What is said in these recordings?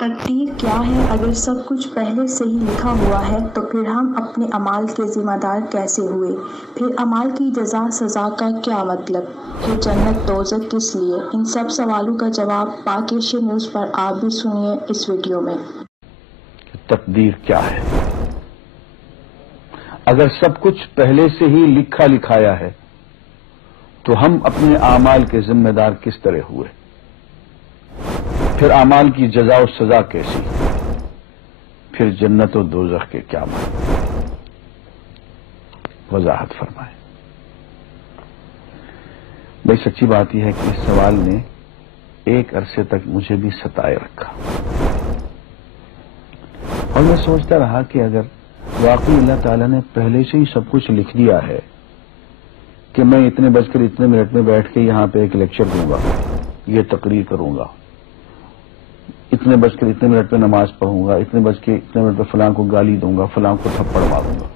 تقدیر کیا ہے؟ اگر سب کچھ پہلے سے ہی لکھا ہوا ہے تو پھر ہم اپنے اعمال کے ذمہ دار کیسے ہوئے؟ پھر اعمال کی جزا سزا کا کیا مطلب؟ پھر جنت دوزخ کس لیے؟ ان سب سوالوں کا جواب پاک ایشیا نیوز پر آپ بھی سنیے اس ویڈیو میں۔ تقدیر کیا ہے؟ اگر سب کچھ پہلے سے ہی لکھا لکھایا ہے تو ہم اپنے اعمال کے ذمہ دار کس طرح ہوئے؟ پھر اعمال کی جزا و سزا کیسی؟ پھر جنت و دوزخ کے کیا معنی؟ وضاحت فرمائیں۔ بھئی سچی بات یہ ہے کہ اس سوال نے ایک عرصے تک مجھے بھی ستائے رکھا، اور میں سوچتا رہا کہ اگر واقعی اللہ تعالیٰ نے پہلے سے ہی سب کچھ لکھ دیا ہے کہ میں اتنے بج کر اتنے منٹ میں بیٹھ کے یہاں پہ ایک لیکچر دوں گا، یہ تقریر کروں گا، اتنے بج کر اتنے منٹ میں نماز پڑھوں گا، اتنے بج کے اتنے منٹ میں فلاں کو گالی دوں گا، فلاں کو تھپڑ ماروں گا،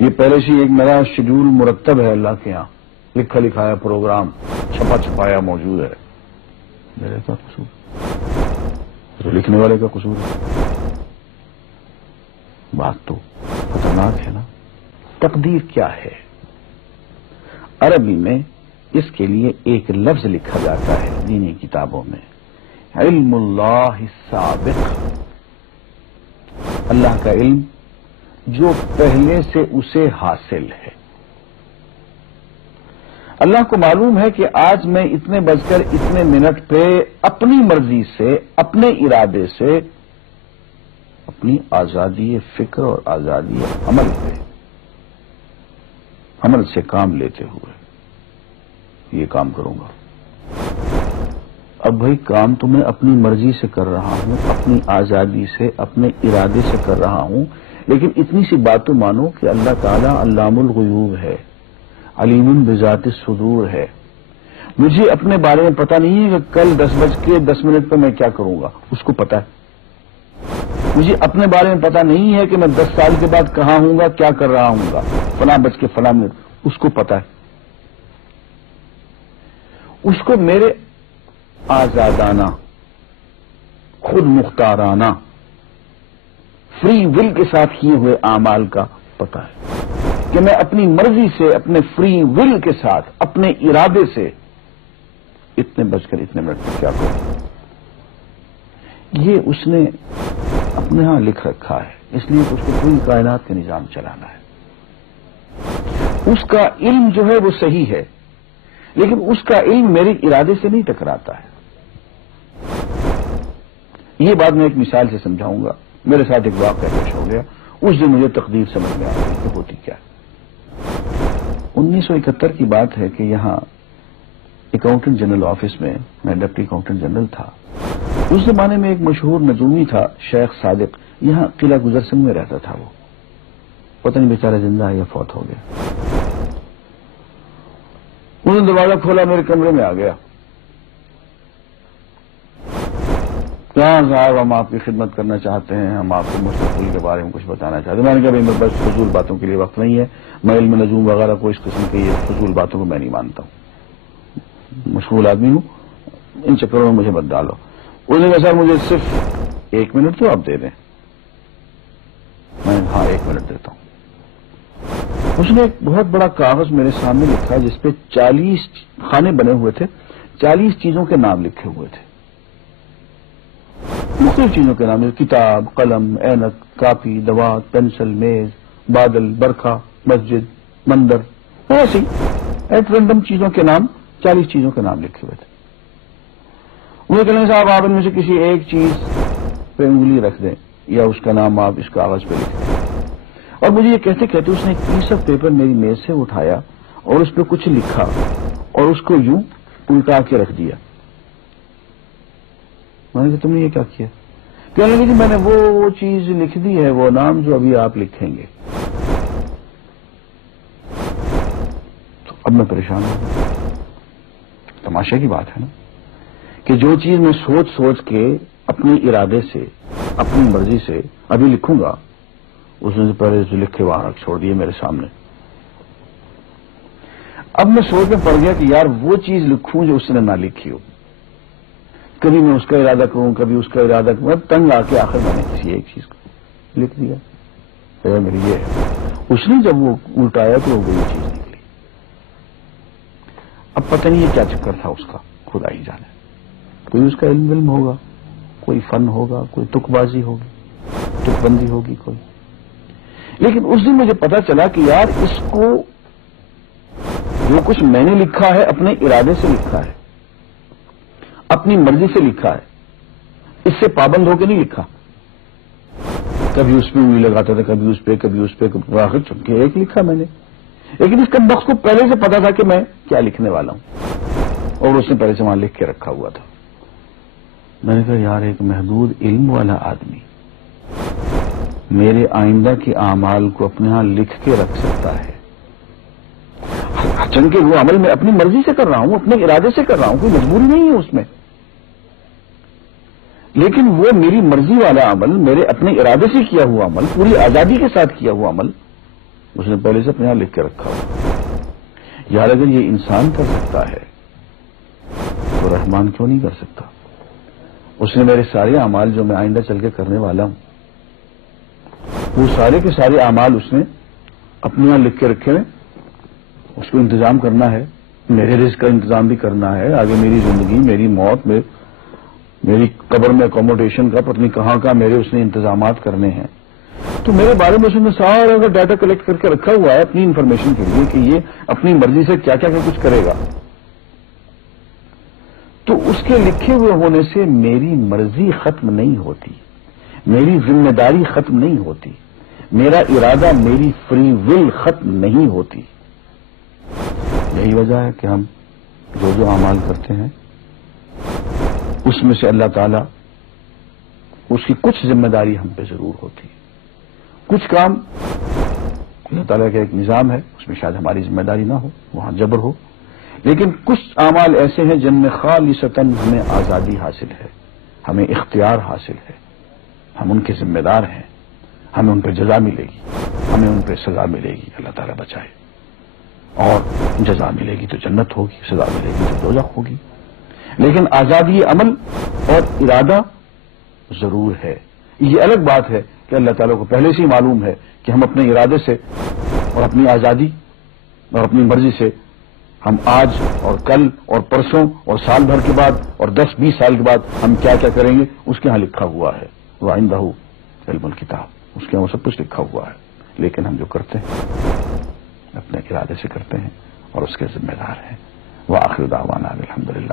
یہ پہلے سے ایک میرا شیڈول مرتب ہے اللہ کے ہاں، لکھا لکھایا پروگرام چھپا چھپایا موجود ہے، میرے کا قصور؟ تو لکھنے والے کا قصور ہے؟ بات تو خطرناک ہے نا۔ تقدیر کیا ہے؟ عربی میں اس کے لیے ایک لفظ لکھا جاتا ہے دینی کتابوں میں، علم اللہ السابق، اللہ کا علم جو پہلے سے اسے حاصل ہے۔ اللہ کو معلوم ہے کہ آج میں اتنے بج کر اتنے منٹ پہ اپنی مرضی سے، اپنے ارادے سے، اپنی آزادی فکر اور آزادی عمل پہ، عمل سے کام لیتے ہوئے یہ کام کروں گا۔ اب بھائی کام تو میں اپنی مرضی سے کر رہا ہوں، اپنی آزادی سے، اپنے ارادے سے کر رہا ہوں، لیکن اتنی سی بات تو مانو کہ اللہ تعالیٰ علام الغیوب ہے، علیم بذات الصدور ہے۔ مجھے اپنے بارے میں پتہ نہیں ہے کہ کل 10:10 پہ میں کیا کروں گا، اس کو پتہ ہے۔ مجھے اپنے بارے میں پتہ نہیں ہے کہ میں 10 سال کے بعد کہاں ہوں گا، کیا کر رہا ہوں گا، فلاں بج کے فلاں منٹ، اس کو پتہ ہے۔ اس کو میرے آزادانہ، خود مختارانہ، فری ول کے ساتھ کیے ہوئے اعمال کا پتہ ہے کہ میں اپنی مرضی سے، اپنے فری ول کے ساتھ، اپنے ارادے سے اتنے بج کر اتنے منٹ میں کیا کروں۔ یہ اس نے اپنے ہاں لکھ رکھا ہے، اس لیے اس کو پوری کائنات کا نظام چلانا ہے۔ اس کا علم جو ہے وہ صحیح ہے، لیکن اس کا علم میرے ارادے سے نہیں ٹکراتا ہے۔ یہ بات میں ایک مثال سے سمجھاؤں گا۔ میرے ساتھ ایک واقعہ پیش ہو گیا، اس دن مجھے تقدیر سمجھ میں آ گئی کہ ہوتی کیا ہے۔ 1971 کی بات ہے کہ یہاں اکاؤنٹنٹ جنرل آفس میں میں ڈپٹی اکاؤنٹنٹ جنرل تھا۔ اس زمانے میں ایک مشہور نجومی تھا شیخ صادق، یہاں قلعہ گزر سنگھ میں رہتا تھا۔ وہ پتہ نہیں بیچارہ زندہ ہے یا فوت ہو گیا۔ انہوں نے دروازہ کھولا، میرے کمرے میں آ گیا۔ کہاں صاحب ہم آپ کی خدمت کرنا چاہتے ہیں، ہم آپ کو مستقبل کے بارے میں کچھ بتانا چاہتے ہیں۔ میں نے کہا بھائی بس فضول باتوں کے لیے وقت نہیں ہے، میں علم نجوم وغیرہ کو اس قسم کے یہ فضول باتوں کو میں نہیں مانتا ہوں، مشغول آدمی ہوں، ان چکروں میں مجھے مت ڈالو۔ اس نے کہا سر مجھے صرف 1 منٹ تو آپ دے دیں۔ میں ہاں 1 منٹ دیتا ہوں۔ اس نے ایک بہت بڑا کاغذ میرے سامنے لکھا جس پہ 40 خانے بنے ہوئے تھے، 40 چیزوں کے نام لکھے ہوئے تھے، مختلف چیزوں کے نام، کتاب، قلم، اینک، کاپی، دوات، پینسل، میز، بادل، برکھا، مسجد، مندر، ایسی ایٹ رینڈم چیزوں کے نام، 40 چیزوں کے نام لکھے ہوئے تھے۔ مجھے کہنے صاحب آپ ان میں سے کسی ایک چیز پہ انگلی رکھ دیں یا اس کا نام آپ اس کاغذ پہ لکھ دیں۔ اور مجھے یہ کہتے کہتے اس نے ایک پیس آف پیپر میری میز سے اٹھایا اور اس پہ کچھ لکھا اور اس کو یوں الٹا کے رکھ دیا۔ میں نے کہا تم نے یہ کیا کیا؟ کہنے لگے جی میں نے وہ چیز لکھ دی ہے، وہ نام جو ابھی آپ لکھیں گے۔ تو اب میں پریشان ہوں۔ تماشے کی بات ہے نا کہ جو چیز میں سوچ سوچ کے اپنے ارادے سے، اپنی مرضی سے ابھی لکھوں گا، اس نے پہلے جو لکھے وہاں چھوڑ دیے میرے سامنے۔ اب میں سوچ میں پڑ گیا کہ یار وہ چیز لکھوں جو اس نے نہ لکھی ہو، کبھی میں اس کا ارادہ کروں کبھی اس کا ارادہ کروں، تنگ آ کے آخر میں نے کسی ایک چیز کو لکھ دیا، میری یہ ہے۔ اس نے جب وہ الٹایا تو وہ وہی چیز نکلی۔ اب پتہ نہیں یہ کیا چکر تھا اس کا، خدا ہی جانے۔ کوئی اس کا علم ہوگا، کوئی فن ہوگا، کوئی تک بازی ہوگی، تک بندی ہوگی کوئی۔ لیکن اس دن مجھے پتا چلا کہ یار اس کو جو کچھ میں نے لکھا ہے اپنے ارادے سے لکھا ہے، اپنی مرضی سے لکھا ہے، اس سے پابند ہو کے نہیں لکھا۔ کبھی اس پہ انگلی لگاتا تھا، کبھی اس پہ آخر چونکہ ایک لکھا میں نے۔ لیکن اس کمبخت کو پہلے سے پتا تھا کہ میں کیا لکھنے والا ہوں، اور اس نے پہلے سے وہاں لکھ کے رکھا ہوا تھا۔ میں نے کہا یار ایک محدود علم والا آدمی میرے آئندہ کے اعمال کو اپنے ہاں لکھ کے رکھ سکتا ہے، چونکہ وہ عمل میں اپنی مرضی سے کر رہا ہوں، اپنے ارادے سے کر رہا ہوں، کوئی مجبوری نہیں ہے اس میں، لیکن وہ میری مرضی والا عمل، میرے اپنے ارادے سے کیا ہوا عمل، پوری آزادی کے ساتھ کیا ہوا عمل اس نے پہلے سے اپنے یہاں لکھ کے رکھا ہوا۔ یار اگر یہ انسان کر سکتا ہے تو رحمان کیوں نہیں کر سکتا؟ اس نے میرے سارے اعمال جو میں آئندہ چل کے کرنے والا ہوں، وہ سارے کے سارے اعمال اس نے اپنے یہاں لکھ کے رکھے ہیں۔ اس کو انتظام کرنا ہے، میرے رزق کا انتظام بھی کرنا ہے، آگے میری زندگی، میری موت، میری قبر میں اکوموڈیشن کا پتہ نہیں کہاں کا میرے اس نے انتظامات کرنے ہیں۔ تو میرے بارے میں اس نے سارا کا ڈاٹا کلیکٹ کر کے رکھا ہوا ہے اپنی انفارمیشن کے لیے کہ یہ اپنی مرضی سے کیا کیا کچھ کرے گا۔ تو اس کے لکھے ہوئے ہونے سے میری مرضی ختم نہیں ہوتی، میری ذمہ داری ختم نہیں ہوتی، میرا ارادہ، میری فری ول ختم نہیں ہوتی۔ یہی وجہ ہے کہ ہم جو اعمال کرتے ہیں اس میں سے اللہ تعالیٰ اس کی کچھ ذمہ داری ہم پہ ضرور ہوتی ہے۔ کچھ کام اللہ تعالیٰ کا ایک نظام ہے، اس میں شاید ہماری ذمہ داری نہ ہو، وہاں جبر ہو، لیکن کچھ اعمال ایسے ہیں جن میں خالصتاً ہمیں آزادی حاصل ہے، ہمیں اختیار حاصل ہے، ہم ان کے ذمہ دار ہیں، ہمیں ان پہ جزا ملے گی، ہمیں ان پہ سزا ملے گی، اللہ تعالیٰ بچائے۔ اور جزا ملے گی تو جنت ہوگی، سزا ملے گی تو دوزخ ہوگی، لیکن آزادی عمل اور ارادہ ضرور ہے۔ یہ الگ بات ہے کہ اللہ تعالیٰ کو پہلے سے ہی معلوم ہے کہ ہم اپنے ارادے سے اور اپنی آزادی اور اپنی مرضی سے ہم آج اور کل اور پرسوں اور سال بھر کے بعد اور 10-20 سال کے بعد ہم کیا کیا کریں گے اس کے ہاں لکھا ہوا ہے۔ وعندہ علم الکتاب، اس کے ہاں وہ سب کچھ لکھا ہوا ہے، لیکن ہم جو کرتے ہیں اپنے ارادے سے کرتے ہیں اور اس کے ذمہ دار ہیں۔ وآخر دعوانا الحمدللہ۔